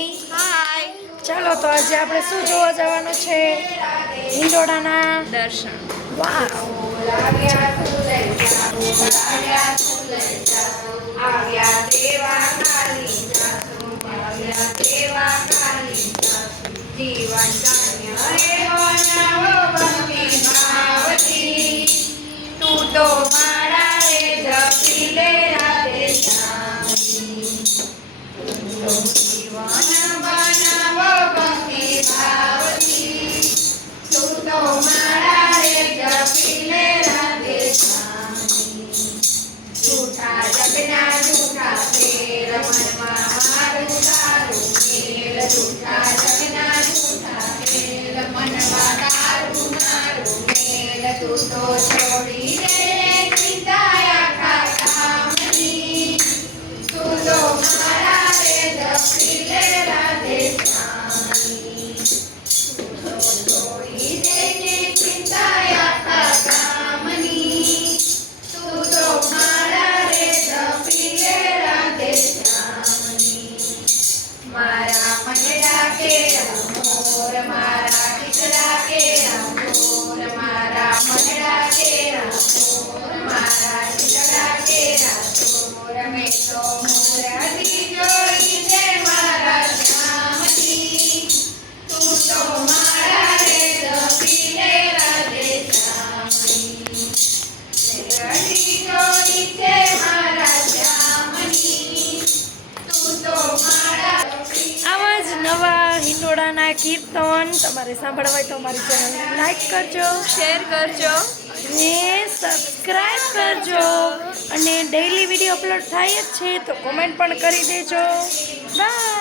હાય હાય. ચાલો તો આજે આપણે શું જોવા જવાનું છે? હિંડોળાના દર્શન. વાહ. તું તો મારા રે જપી લે રાધે જીવન બનાવો ભક્તિ ભાવથી. તું તો મારા રે જપી લે રાધે જૂઠા જગના જૂઠા ફેર મનમાં મારું તારું મેલ. જૂઠા જગના જૂઠા ફેર મનમાં તારું મારું મેલ. તું તો છોડી દે ચિંતાયા ખાતામની. તું તો મારા રે જપી લે રાધે શ્યામની. તું તો છોડી દે ચિંતાયા ખાતામની. તું તો મારા રે જપી લે રાધે શ્યામની. મારા મનડા કેરા મોર મારા ઠીકરા કેરા મોર. મારા મનડા કેરા મોર મારા ઠીકરા કેરા મોર. મેં તો મોરથી જોઈ છે મારા શ્યામની. તું તો મારા રે જપી લે રાધે શ્યામની. મેરડી જોઈ છે મારા શ્યામની. તું તો મારા આવા જ નવા હિંડોળાના કીર્તન તમારે સાંભળવા હોય તો અમારી ચેનલ લાઈક કરજો, શેર કરજો. ને સબસ્ક્રાઈબ કરજો. અને ડેઈલી વિડીયો અપલોડ થાય જ છે તો કોમેન્ટ પણ કરી દેજો. બાય.